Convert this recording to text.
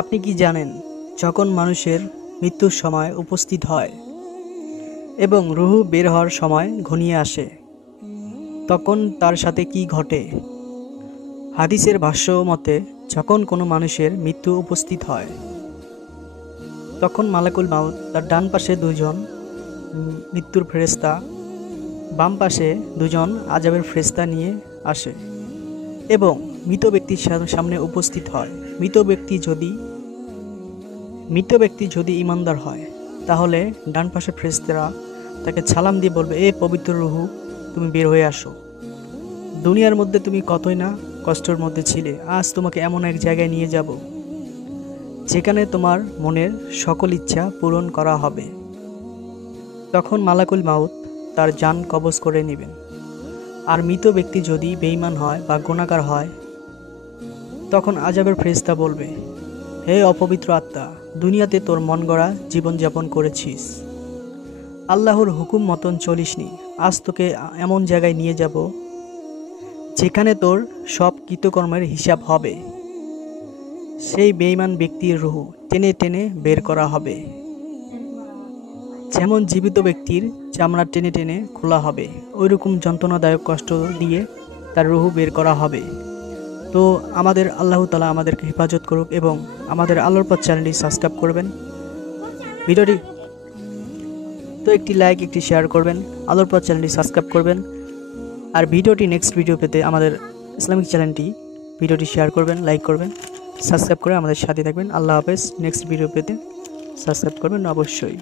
আপনি কি জানেন, যখন মানুষের মৃত্যুর সময় উপস্থিত হয় এবং রূহ বের হওয়ার সময় ঘনিয়ে আসে, তখন তার সাথে কি ঘটে? হাদিসের ভাষ্য মতে, যখন কোনো মানুষের মৃত্যু উপস্থিত হয়, তখন মালাকুল মাউত তার ডান পাশে দুজন মৃত্যুর ফেরেশতা, বাম পাশে দুজন আযাবের ফেরেশতা নিয়ে আসে এবং মৃত ব্যক্তির সামনে উপস্থিত হয়। মৃত ব্যক্তি যদি ঈমানদার হয়, তাহলে ডান পাশের ফেরেশতারা তাকে সালাম দিয়ে বলবে, এ পবিত্র রূহ, তুমি বের হয়ে আসো। দুনিয়ার মধ্যে তুমি কতই না কষ্টের মধ্যে ছিলে, আজ তোমাকে এমন এক জায়গায় নিয়ে যাব যেখানে তোমার মনের সকল ইচ্ছা পূরণ করা হবে। তখন মালাকুল মাউত তার জান কবজ করে নেবেন। আর মৃত ব্যক্তি যদি বেঈমান হয় বা গুনাহগার হয়, তখন আযাবের ফেরেশতা বলবে, হে অপবিত্র আত্মা, দুনিয়াতে তোর মন গড়া জীবনযাপন করেছিস, আল্লাহর হুকুম মতন চলিসনি, আজ তোকে এমন জায়গায় নিয়ে যাব যেখানে তোর সব কৃতকর্মের হিসাব হবে। সেই বেঈমান ব্যক্তির রূহ টেনে টেনে বের করা হবে, যেমন জীবিত ব্যক্তির চামড়া টেনে টেনে খোলা হবে, ওইরকম যন্ত্রণাদায়ক কষ্ট দিয়ে তার রূহ বের করা হবে। তো আমাদের আল্লাহ তাআলা আমাদেরকে হেফাজত করুক এবং আমাদের আলোর পথ চ্যানেলটি সাবস্ক্রাইব করবেন। ভিডিওটি তো একটি লাইক, একটি শেয়ার করবেন, আলোর পথ চ্যানেলটি সাবস্ক্রাইব করবেন। আর ভিডিওটি নেক্সট ভিডিও পেতে আমাদের ইসলামিক চ্যানেলটি ভিডিওটি শেয়ার করবেন, লাইক করবেন, সাবস্ক্রাইব করে আমাদের সাথে থাকবেন। আল্লাহ হাফেজ। নেক্সট ভিডিও পেতে সাবস্ক্রাইব করবেন অবশ্যই।